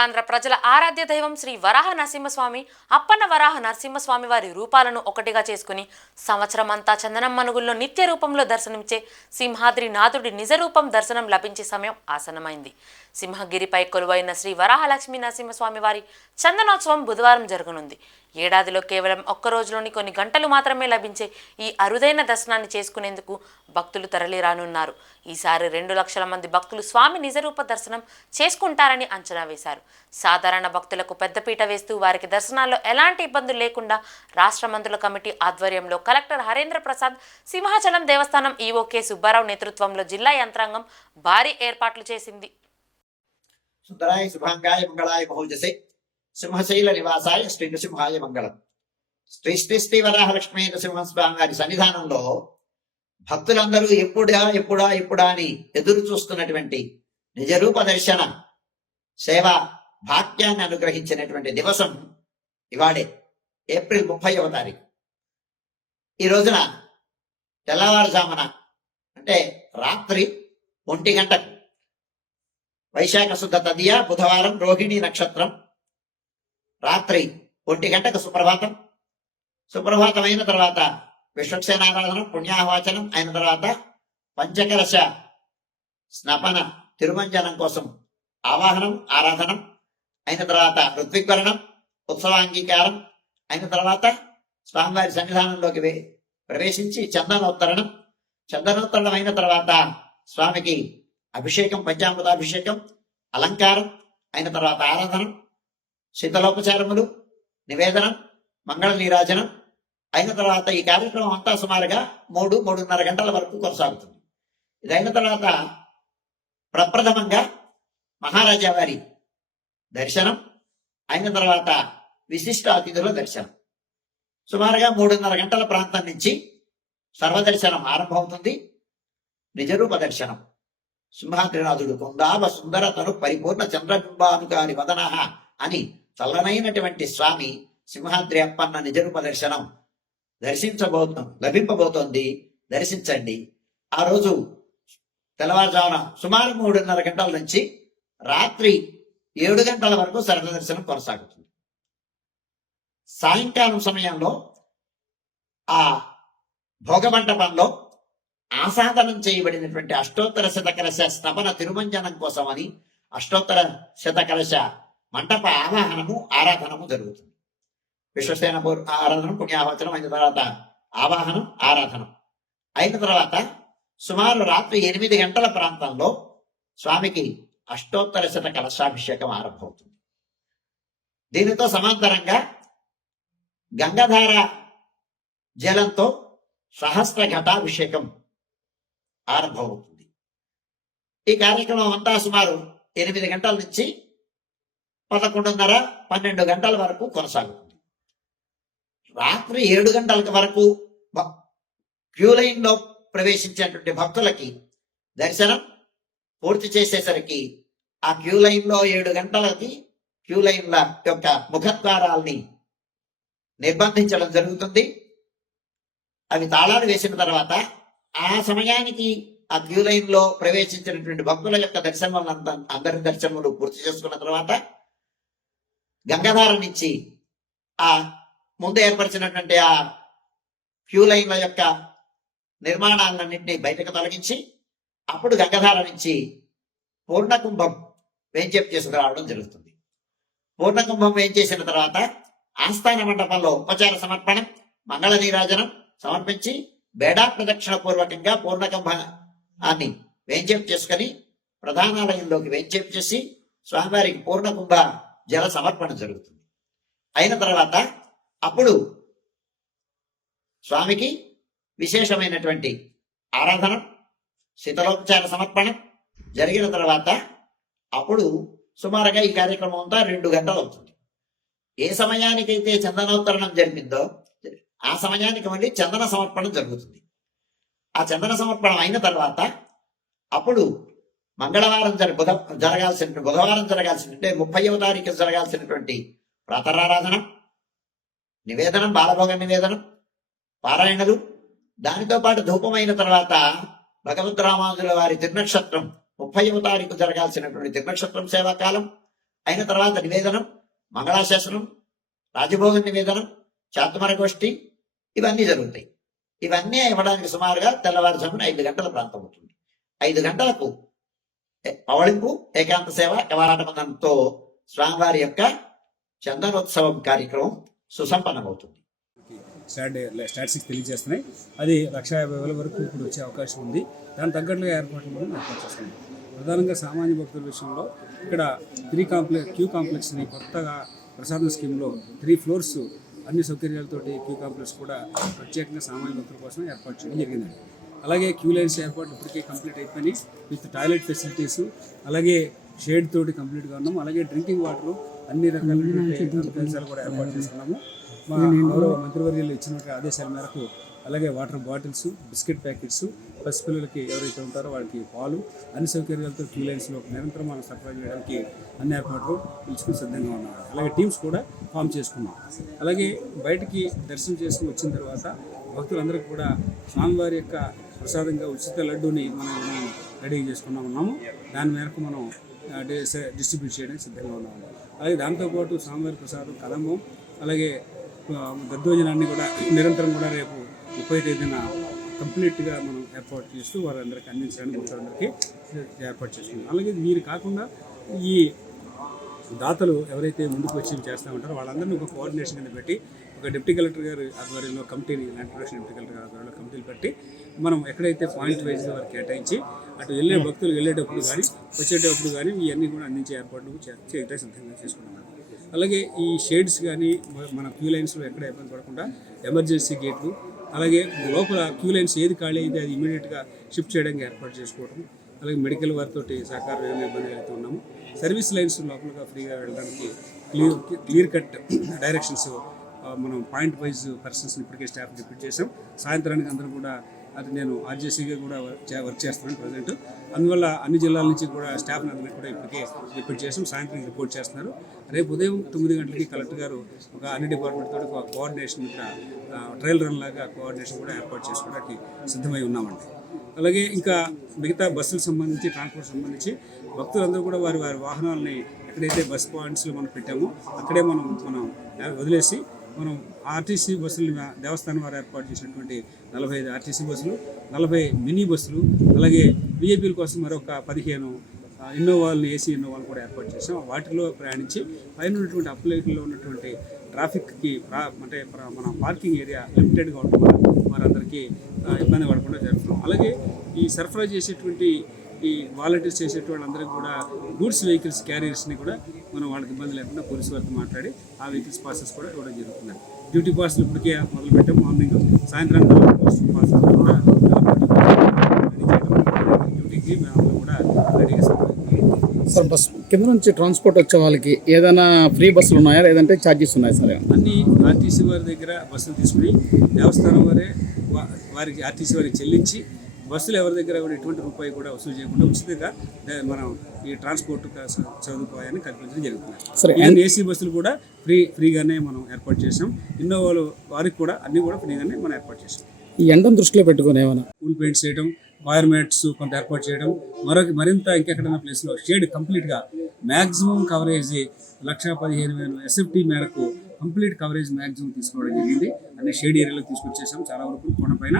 ఆంధ్ర ప్రజల ఆరాధ్య దైవం శ్రీ వరాహ నరసింహస్వామి అప్పన్న వరాహ నరసింహస్వామి వారి రూపాలను ఒకటిగా చేసుకుని సంవత్సరం అంతా చందనం మనుగుల్లో నిత్య రూపంలో దర్శనమిచ్చే సింహాద్రి నాథుడి నిజ రూపం దర్శనం లభించే సమయం ఆసన్నమైంది. సింహగిరిపై కొలువైన శ్రీ వరాహ లక్ష్మీ నరసింహస్వామి వారి చందనోత్సవం బుధవారం జరగనుంది. ఏడాదిలో కేవలం ఒక్క రోజులోని కొన్ని గంటలు మాత్రమే లభించే ఈ అరుదైన దర్శనాన్ని చేసుకునేందుకు భక్తులు తరలిరానున్నారు. ఈసారి 2 లక్షల మంది భక్తులు స్వామి నిజరూప దర్శనం చేసుకుంటారని అంచనా వేశారు. సాధారణ భక్తులకు పెద్దపీట వేస్తూ వారికి దర్శనాల్లో ఎలాంటి ఇబ్బందులు లేకుండా రాష్ట్ర మంత్రుల కమిటీ ఆధ్వర్యంలో కలెక్టర్ హరేంద్ర ప్రసాద్, సింహాచలం దేవస్థానం ఈవో కె సుబ్బారావు నేతృత్వంలో జిల్లా యంత్రాంగం భారీ ఏర్పాట్లు చేసింది. సుందరాయ శుభాంగాయ మంగళాయ బహుజసే సింహశైల నివాసాయ శ్రీ నృసింహాయ మంగళం. శ్రీ శ్రీ శ్రీ వరాహలక్ష్మీ నృసింహస్వామి వారి సన్నిధానంలో భక్తులందరూ ఎప్పుడా అని ఎదురు చూస్తున్నటువంటి నిజరూప దర్శన సేవ భాగ్యాన్ని అనుగ్రహించినటువంటి దివసం ఇవాడే, ఏప్రిల్ 30వ తారీఖు. ఈ రోజున తెల్లవారుజామున అంటే రాత్రి 1 గంటకు వైశాఖ శుద్ధ తదియ బుధవారం రోహిణి నక్షత్రం రాత్రి 1 గంటకు సుప్రభాతం అయిన తర్వాత విశ్వక్సేనారాధనం పుణ్యాహవాచనం అయిన తర్వాత పంచకలశ స్నపన తిరుమంజనం కోసం ఆవాహనం ఆరాధనం అయిన తర్వాత ఋత్విక్వరణం ఉత్సవాంగీకారం అయిన తర్వాత స్వామివారి సన్నిధానంలోకి ప్రవేశించి చందనోత్తరణం అయిన తర్వాత స్వామికి అభిషేకం, పంచామృతాభిషేకం, అలంకారం అయిన తర్వాత ఆరాధనం, శీతలోపచారములు, నివేదనం, మంగళ నీరాజనం అయిన తర్వాత ఈ కార్యక్రమం అంతా సుమారుగా 3-3:30 గంటల వరకు కొనసాగుతుంది. ఇదైన తర్వాత ప్రప్రథమంగా మహారాజా వారి దర్శనం అయిన తర్వాత విశిష్ట అతిథుల దర్శనం. సుమారుగా 3:30 గంటల ప్రాంతం నుంచి సర్వదర్శనం ఆరంభమవుతుంది. నిజరూప దర్శనం సింహాద్రినాథుడు కొందావ సుందరతను పరిపూర్ణ చంద్రబింబానుకారి వదన అని చల్లనైనటువంటి స్వామి సింహాద్రి అప్పన్న నిజరూప దర్శనం లభింపబోతోంది. దర్శించండి. ఆ రోజు తెల్లవారుజామున సుమారు 3:30 గంటల నుంచి రాత్రి 7 గంటల వరకు సరళ దర్శనం కొనసాగుతుంది. సాయంకాలం సమయంలో ఆ భోగమంటపంలో ఆసాదనం చేయబడినటువంటి అష్టోత్తర శతకలశ స్నపన తిరుమంజనం కోసమని అష్టోత్తర శతకలశ మంటప ఆవాహనము ఆరాధనము జరుగుతుంది. విశ్వసేన ఆరాధనం పుణ్యాహవచనం అయిన తర్వాత ఆవాహనం ఆరాధనం అయిన తర్వాత సుమారు రాత్రి 8 గంటల ప్రాంతంలో స్వామికి అష్టోత్తర శత కలశాభిషేకం ఆరంభమవుతుంది. దీనితో సమాంతరంగా గంగాధార జలంతో సహస్ర ఘటాభిషేకం ఆరంభమవుతుంది. ఈ కార్యక్రమం అంతా సుమారు 8 గంటల నుంచి 11:30-12 గంటల వరకు కొనసాగుతుంది. రాత్రి 7 గంటల వరకు క్యూ లైన్ లో ప్రవేశించేటువంటి భక్తులకి దర్శనం పూర్తి చేసేసరికి ఆ క్యూ లైన్ లో 7 గంటలకి క్యూ లైన్ల యొక్క ముఖద్వారాల్ని నిర్బంధించడం జరుగుతుంది. అవి తాళాలు వేసిన తర్వాత ఆ సమయానికి ఆ క్యూ లైన్ లో ప్రవేశించినటువంటి భక్తుల యొక్క దర్శనం అందరి దర్శనములు పూర్తి చేసుకున్న తర్వాత గంగాధార నుంచి ఆ ముందు ఏర్పరిచినటువంటి ఆ క్యూ లైన్ల యొక్క నిర్మాణాలన్నింటినీ బయటకు తొలగించి అప్పుడు గంగాధార నుంచి పూర్ణకుంభం వేంచేపు చేసుకురావడం జరుగుతుంది. పూర్ణకుంభం వేంచేసిన తర్వాత ఆస్థాన మండపంలో ఉపచార సమర్పణం, మంగళ నీరాజనం సమర్పించి బేడా ప్రదక్షిణ పూర్వకంగా పూర్ణకుంభాన్ని వేంచేపు చేసుకుని ప్రధానాలయంలోకి వేంచేపు చేసి స్వామివారికి పూర్ణకుంభ జల సమర్పణ జరుగుతుంది. అయిన తర్వాత అప్పుడు స్వామికి విశేషమైనటువంటి ఆరాధన, శీతలోపచార సమర్పణం జరిగిన తర్వాత అప్పుడు సుమారుగా ఈ కార్యక్రమం అంతా 2 గంటలు అవుతుంది. ఏ సమయానికైతే చందనోత్తరణం జరిగిందో ఆ సమయానికి మళ్ళీ చందన సమర్పణం జరుగుతుంది. ఆ చందన సమర్పణం అయిన తర్వాత అప్పుడు బుధవారం జరగాల్సినటువంటి 30వ తారీఖు జరగాల్సినటువంటి ప్రాతరారాధన, నివేదనం, బాలభోగ నివేదనం, పారాయణలు, దానితో పాటు ధూపమైన తర్వాత భగవద్ రామానుజుల వారి తిరునక్షత్రం 30వ తారీఖు జరగాల్సినటువంటి తిరునక్షత్రం సేవాకాలం, అయిన తర్వాత నివేదనం, మంగళాశాసనం, రాజభోగ నివేదనం, శాంతమరగోష్ఠి ఇవన్నీ జరుగుతాయి. ఇవన్నీ ఇవ్వడానికి సుమారుగా తెల్లవారుజామున 5 గంటల ప్రాంతం అవుతుంది. 5 గంటలకు పవళింపు, ఏకాంత సేవ, కవాటమందంతో స్వామివారి యొక్క చందనోత్సవం కార్యక్రమం సుసంపన్నమవుతుంది. స్టాటిస్టిక్స్ తెలియజేస్తున్నాయి. అది 1,50,000 వరకు ఇప్పుడు వచ్చే అవకాశం ఉంది. దాని తగ్గట్టుగా ఏర్పాట్లు మనం ఏర్పాటు చేస్తున్నాం. ప్రధానంగా సామాన్య భక్తుల విషయంలో ఇక్కడ క్యూ కాంప్లెక్స్ని కొత్తగా ప్రసాదం స్కీమ్లో 3 ఫ్లోర్స్ అన్ని సౌకర్యాలతోటి క్యూ కాంప్లెక్స్ కూడా ప్రత్యేకంగా సామాన్య భక్తుల కోసం ఏర్పాటు చేయడం జరిగిందండి. అలాగే క్యూ లైన్స్ ఏర్పాటు ఇప్పటికే కంప్లీట్ అయిపోయి విత్ టాయిలెట్ ఫెసిలిటీస్, అలాగే షేడ్ తోటి కంప్లీట్గా ఉన్నాము. అలాగే డ్రింకింగ్ వాటర్ అన్ని రకాల ప్రదేశాలు కూడా ఏర్పాటు చేసుకున్నాము. మా గౌరవ మంత్రివర్యులు ఇచ్చినటువంటి ఆదేశాల మేరకు అలాగే వాటర్ బాటిల్స్, బిస్కెట్ ప్యాకెట్స్, పసిపిల్లలకి ఎవరైతే ఉంటారో వాళ్ళకి పాలు, అన్ని సౌకర్యాలతో క్యూ లైన్స్లో నిరంతరం మనం సరఫరా చేయడానికి అన్ని ఏర్పాట్లు పిలుచుకుని సిద్ధంగా ఉన్నాం. అలాగే టీమ్స్ కూడా ఫామ్ చేసుకున్నాం. అలాగే బయటికి దర్శనం చేసుకుని వచ్చిన తర్వాత భక్తులందరికీ కూడా స్వామివారి యొక్క ప్రసాదంగా ఉచిత లడ్డూని మనం రెడీ ఉన్నాము. దాని మేరకు మనం డిస్ట్రిబ్యూట్ చేయడానికి సిద్ధంగా ఉన్నాము. అలాగే దాంతోపాటు స్వామివారి ప్రసాదం కదంబం, అలాగే దద్దోజనాన్ని కూడా నిరంతరం కూడా రేపు 30వ తేదీన కంప్లీట్గా మనం ఏర్పాటు చేస్తూ వారందరికీ అందించడానికి భక్తులందరికీ ఏర్పాటు చేసుకున్నాం. అలాగే వీరు కాకుండా ఈ దాతలు ఎవరైతే ముందుకు వచ్చి చేస్తూ ఉంటారో వాళ్ళందరినీ ఒక కోఆర్డినేషన్ కింద పెట్టి ఒక డిప్యూటీ కలెక్టర్ గారి ఆధ్వర్యంలో కమిటీని, ల్యాండ్ ప్రొడక్షన్ డిప్యూటీ కలెక్టర్ గారి ఆధ్వర్యంలో కమిటీలు పెట్టి మనం ఎక్కడైతే పాయింట్ వైజ్గా వారికి కేటాయించి అటు వెళ్ళే భక్తులు వెళ్ళేటప్పుడు కానీ వచ్చేటప్పుడు కానీ ఇవన్నీ కూడా అందించే ఏర్పాట్లు చేయడం సిద్ధంగా చేసుకున్నాం. అలాగే ఈ షేడ్స్ కానీ మన క్యూ లైన్స్లో ఎక్కడ ఇబ్బంది పడకుండా ఎమర్జెన్సీ గేట్లు, అలాగే లోపల క్యూ లైన్స్ ఏది ఖాళీ అయితే అది ఇమీడియట్గా షిఫ్ట్ చేయడానికి ఏర్పాటు చేసుకోవడం, అలాగే మెడికల్ వారితో సహకారం ఏమైనా ఇబ్బంది అవుతూ ఉన్నాము. సర్వీస్ లైన్స్ లోపలగా ఫ్రీగా వెళ్ళడానికి క్లియర్ కట్ డైరెక్షన్స్ మనం పాయింట్ వైజ్ పర్సన్స్ని ఇప్పటికే స్టాఫ్ డిప్యూట్ చేసాం. సాయంత్రానికి అందరూ కూడా అది నేను ఆర్జేసీగా కూడా వర్క్ చేస్తున్నాను ప్రజెంట్. అందువల్ల అన్ని జిల్లాల నుంచి కూడా స్టాఫ్ని అందరినీ కూడా ఇప్పటికే డిప్యూట్ చేసాం. సాయంత్రం రిపోర్ట్ చేస్తున్నారు. రేపు ఉదయం 9 గంటలకి కలెక్టర్ గారు ఒక అన్ని డిపార్ట్మెంట్ తోటి ఒక కోఆర్డినేషన్ ఇక్కడ ట్రయల్ రన్ లాగా కోఆర్డినేషన్ కూడా ఏర్పాటు చేసుకోవడానికి సిద్ధమై ఉన్నామండి. అలాగే ఇంకా మిగతా బస్సులకు సంబంధించి, ట్రాన్స్పోర్ట్ సంబంధించి భక్తులందరూ కూడా వారి వాహనాలని ఎక్కడైతే బస్ పాయింట్స్లో మనం పెట్టామో అక్కడే మనం వదిలేసి మనం ఆర్టీసీ బస్సులు దేవస్థానం వారు ఏర్పాటు చేసినటువంటి 45 ఆర్టీసీ బస్సులు, 40 మినీ బస్సులు, అలాగే విఐపీల కోసం మరొక 15 ఇన్నోవాలని, ఏసీ ఇన్నోవాలు కూడా ఏర్పాటు చేసాం. వాటిలో ప్రయాణించి పైన ఉన్నటువంటి అప్లైట్లో ఉన్నటువంటి ట్రాఫిక్కి అంటే మన పార్కింగ్ ఏరియా లిమిటెడ్గా ఉండడం వల్ల వారందరికీ ఇబ్బంది పడకుండా జరుగుతున్నాం. అలాగే ఈ సరఫరా చేసేటువంటి ఈ వాలంటీర్స్ చేసేటువంటి వాళ్ళందరికీ కూడా గూడ్స్ వెహికల్స్ క్యారియర్స్ని కూడా మనం వాళ్ళకి ఇబ్బంది లేకుండా పోలీసు వారితో మాట్లాడి ఆ వెహికల్స్ పాసెస్ కూడా ఇవ్వడం జరుగుతుంది. డ్యూటీ పాస్లు ఇప్పటికే మొదలు పెట్టాం. మార్నింగ్ సాయంత్రానికి పాసెస్ కూడా డ్యూటీకి మేము కూడా రెడీగా సార్. బస్ కింద నుంచి ట్రాన్స్పోర్ట్ వచ్చే వాళ్ళకి ఏదైనా ఫ్రీ బస్సులు ఉన్నాయా, లేదంటే ఛార్జెస్ ఉన్నాయా సార్? అన్ని ఆర్టీసీ వారి దగ్గర బస్సులు తీసుకుని దేవస్థానం వారికి ఆర్టీసీ వారికి చెల్లించి బస్సులు ఎవరి దగ్గర కూడా ఎటువంటి రూపాయి కూడా వసూలు చేయకుండా ఉచితంగా మనం ఈ ట్రాన్స్పోర్ట్ సదుపాయాన్ని కల్పించడం జరుగుతుంది. ఈవెన్ ఏసీ బస్సులు కూడా ఫ్రీగానే మనం ఏర్పాటు చేసాం. ఇన్నోవాలు వారికి కూడా అన్ని కూడా ఫ్రీగానే మనం ఏర్పాటు చేసాం. ఈ ఎండను దృష్టిలో పెట్టుకుని ఏమైనా కూల్ పెయింట్స్ చేయడం, వైర్ మ్యాట్స్ కొంత ఏర్పాటు చేయడం, మరింత ఇంకెక్కడైనా ప్లేస్లో షేడ్ కంప్లీట్గా మ్యాక్సిమం కవరేజ్ 1,15,000 ఎస్ఎఫ్టీ మేరకు కంప్లీట్ కవరేజ్ మ్యాక్సిమం తీసుకోవడం జరిగింది. అన్ని షేడ్ ఏరియాలో తీసుకొచ్చేసాం చాలా వరకు కొండ పైన.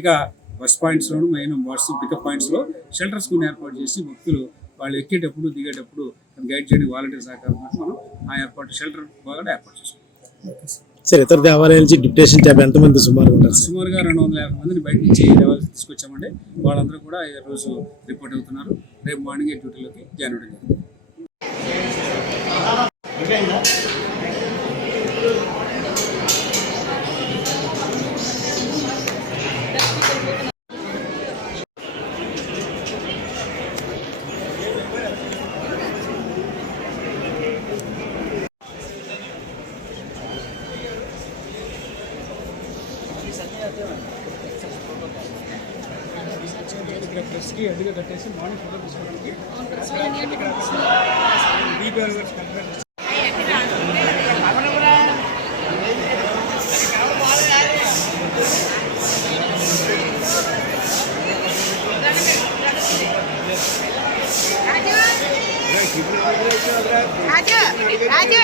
ఇక బస్ పాయింట్స్లోను, మెయిన్ బస్ పికప్ పాయింట్స్లో షెల్టర్స్ కొన్ని ఏర్పాటు చేసి భక్తులు వాళ్ళు ఎక్కేటప్పుడు దిగేటప్పుడు గైడ్ చేయడానికి వాలంటీర్ సహకారం మనం ఆ ఏర్పాటు షెల్టర్ బాగా ఏర్పాటు చేసుకుంటాం. సరే, ఇతర దేవాలయాల నుంచి డిప్యుటేషన్ ట్యాబ్ ఎంతమంది సుమారుగా ఉంటారు? సుమారుగా 250 మందిని బయట నుంచి దేవాలయాలు తీసుకొచ్చామండి. వాళ్ళందరూ కూడా ఈ రోజు రిపోర్ట్ అవుతున్నారు. రేపు మార్నింగ్ డ్యూటీలోకి జాయిన్ అవ్వడం జరిగింది. ప్రెస్కి అడ్డుగా కట్టేసి మార్నింగ్ ఫోటో తీసుకోవడానికి రాజు